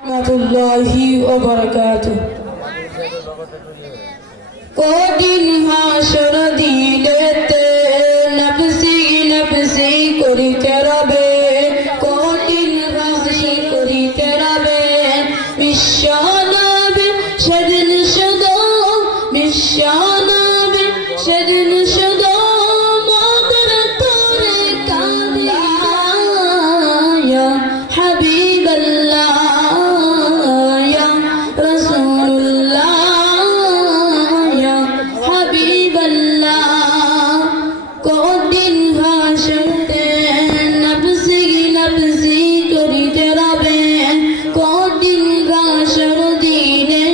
रहमतुल्लाहि व बरकातुहू कदिन हाशर दिलेते नफसी नफसी करिते रबे कदिन हाशर करिते रबे विश्वनबी সেদিন শুধু বিশ্বনবী সেদিন শুধু মোদের তোরে কাঁদিয়া ইয়া হাবিবাল্লাহ ইয়া রাসূলুল্লাহ ইয়া হাবিবাল্লাহ কদিন হাসতে নফসি নফসি করিতে রবে কদিন হাসর দিনে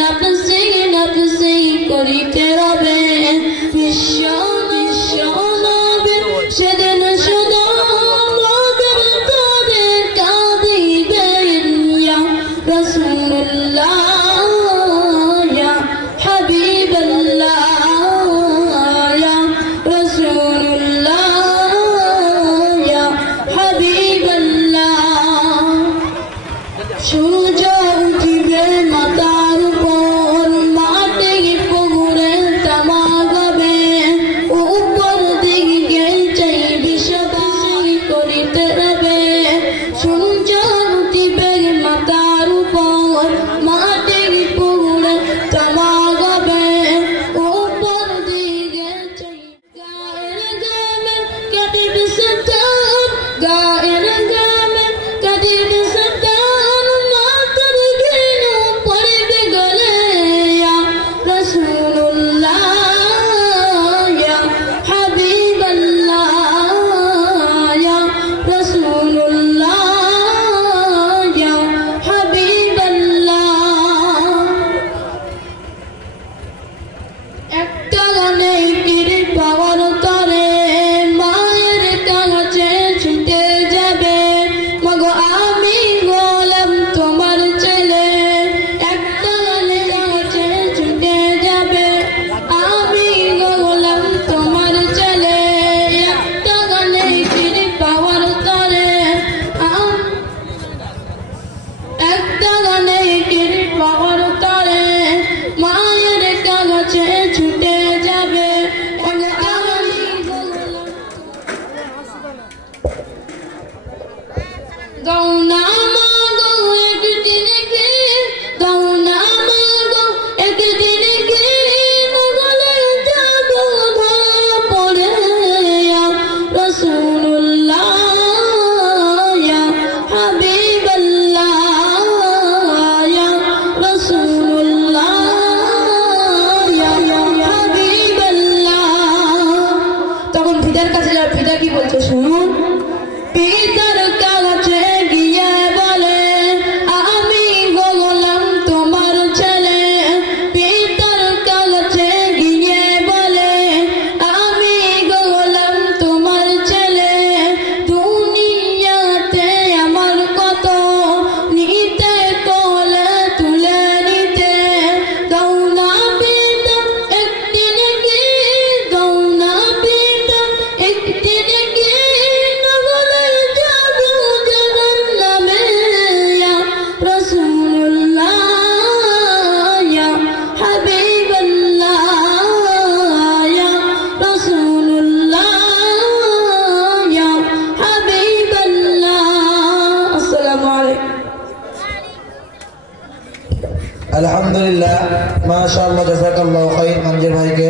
নফসি নফসি করিতে রবে বিশ্ব নবী সেদিন শুধু মোদের তোরে কাঁদিবেন ইয়া রাসূলুল্লাহ ইয়া হাবিবাল্লাহ ইয়া রাসূলুল্লাহ ইয়া হাবিবাল্লাহ সূর্য উঠিবে মাথার উপর মাটি পুকুরে তামাগাবে উপর দিকে চাইবি সবাই করিতে রবে সূর্য উঠিবে মাথার উপর মাটি পুকুরে তামাগাবে উপর দিকে গায়ের গামে কাটিবে সতার গায়ের গামে কাটিবে সতার মাথার ঘিনু পড়িবে গলে ইয়া রাসূলুল্লাহ ইয়া হাবিবাল্লাহ ইয়া রাসূলুল্লাহ ইয়া হাবিবাল্লাহ একটা গানে কিরে পাওয়ার তরে মায়ের কাছে ছুটে যাবে মাগো আমি গোলাম তোমার ছেলে একটা গানে কাছে ছুটে যাবে আমি গোলাম তোমার ছেলে একটা গানে কিরে পাওয়ার তরে একটা গানে কিরে পাওয়ার তরে মায়ের কাছে ছুটে যাবে আমি গোলাম গৌনা মাগো একদিন কি গৌনা মাগো একদিন কি নগলে যাব ধরা পড়ে ইয়া রাসূলুল্লাহ ইয়া হাবিবাল্লাহ ইয়া রাসূলুল্লাহ ইয়া হাবিবাল্লাহ তখন ফিদার কাছে যাও ফিদা কি বলছে শুনুন পিতার কাছে গিয়ে বলে আমি গোলাম তোমার ছেলে পিতার কাছে গিয়ে বলে আমি গোলাম তোমার ছেলে দুনিয়াতে আমার কত নিতে কোলে তুলে নিতে গৌনা পিতা একদিন কি গৌনা পিতা একদিন কি নগলে যাব জাহান্নামে ইয়া রাসূলুল্লাহ ইয়া হাবিবাল্লাহ ইয়া রাসূলুল্লাহ ইয়া হাবিবাল্লাহ আসসালামু আলাইকুম আলহামদুলিল্লাহ মাশাআল্লাহ জাযাকাল্লাহু খাইর মঞ্জুর ভাইকে